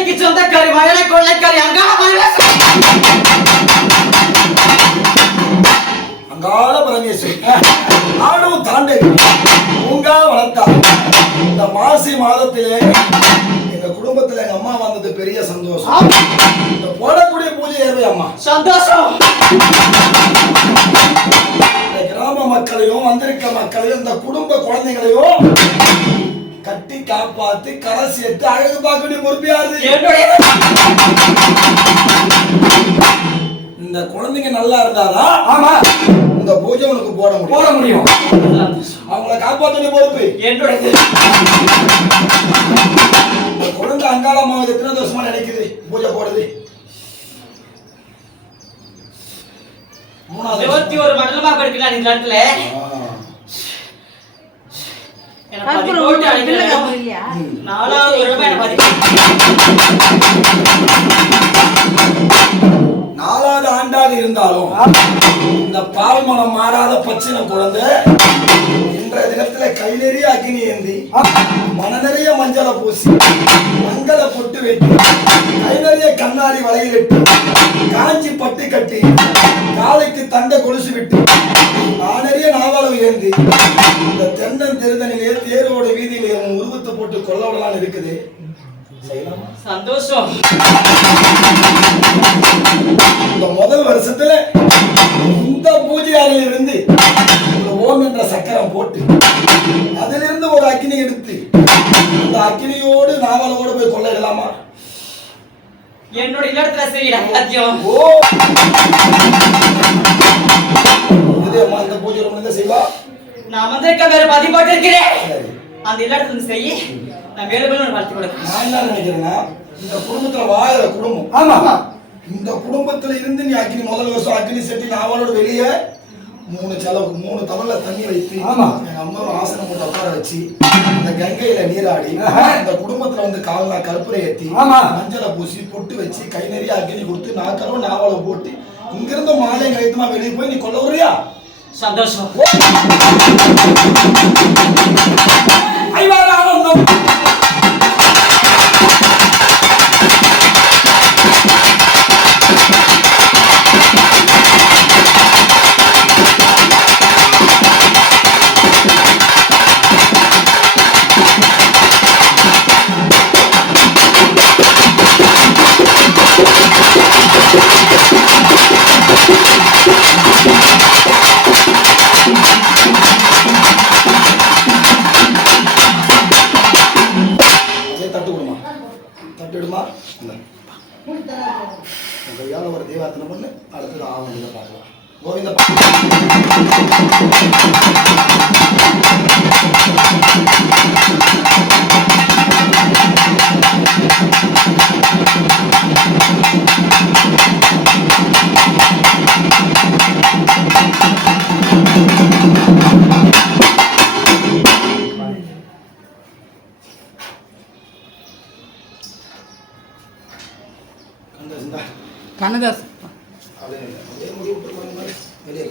அக்கினிக்கு சொந்தக்காரி மழை கொள்ளைக்காரி அங்காள பரமேஸ்வரி ஆடும் தாண்டை பூங்கா வளர்த்தா. இந்த மாசி மாதத்திலே எங்க குடும்பத்துல எங்க அம்மா வந்தது பெரிய சந்தோஷம். இந்த போடக்கூடிய பூஜை ஏறுவே அம்மா சந்தோஷம். இந்த கிராம மக்களையும் வந்திருக்க மக்களையும் இந்த குடும்ப குழந்தைகளையும் கட்டி காப்பாத்தி கரை சேர்த்து அழகு பார்க்க வேண்டிய பொறுப்பு யாரு? இந்த குழந்தைங்க நல்லா இருந்தாதான் ஆமா இந்த பூஜை உனக்கு போட முடியும். அவங்கள காப்பாற்ற வேண்டிய பொறுப்பு என்னுடைய. இந்த குழந்தை அங்காளமாக எத்தனை வருஷமா நினைக்குது பூஜை போடுது? 21 மண்டலமா படிக்கலாம் இந்த இடத்துல. நாலாவது ஆண்டாக இருந்தாலும் இந்த பால் மனம் மாறாத பச்சின குழந்தை இன்றைய தினத்துல கை நிறைய அக்னி ஏந்தி மன நிறைய மஞ்சளை பூசி மங்கள பொட்டு வெட்டி கை நிறைய கண்ணாடி வளையல் வெட்டி காஞ்சி பட்டு கட்டி காலைக்கு தண்டை கொலுசு விட்டு நிறைய நாவளவு ஏந்தி இந்த தென்னன் திருதனிலே தேரோட வீதியிலே உருவத்தை போட்டு கொல்ல விடலான்னு இருக்குது. சந்தோஷம். இந்த முதல் வருஷத்துல இந்த பூஜை அறையில் இருந்து ஓம் என்ற சக்கரம் போட்டு அதிலிருந்து ஒரு அக்கினி எடுத்து அந்த அக்கினியோடு நாவலோடு போய் கொள்ளையிடலாமா? என்னுடைய இடத்துல செய்யலாம். ஓ இதேம்மா இந்த பூஜை ரொம்ப செய்வா. நான் வந்திருக்க வேற பதிப்பாட்டு இருக்கிறேன். அந்த இடத்துல செய்ய நான் வேலை வளர்த்து கொடுக்கிறேன். நான் என்ன நினைக்கிறேன்னா இந்த குடும்பத்துல வாழற குடும்பம் ஆமா இந்த குடும்பத்துல இருந்து நீ அக்னி முதல் வருஷம் அக்னி செட்டி நாவலோட வெளியே 3 தவள தண்ணி வைத்து எங்க அம்மா ஆசனம் போட்டு உட்கார வச்சு இந்த கங்கையில நீராடி இந்த குடும்பத்துல வந்து கால்ல கற்பூரை ஏத்தி மஞ்சளை பூசி பொட்டு வச்சு கை நிறைய அக்னி கொடுத்து நாக்கரும் நாவலை போட்டு இங்கிருந்து மாலை கழித்துமா வெளியே போய் நீ கொல்ல வரியா? சந்தோஷம். ஆனந்தம். தட்டுடுமா கையால ஒரு தீபார்த்தனை பண்ணு. அடுத்தது ஆவணங்களை பார்க்கலாம். கோவிந்த கண்ணதாஸ் அப்படியே முடிவு வெளியே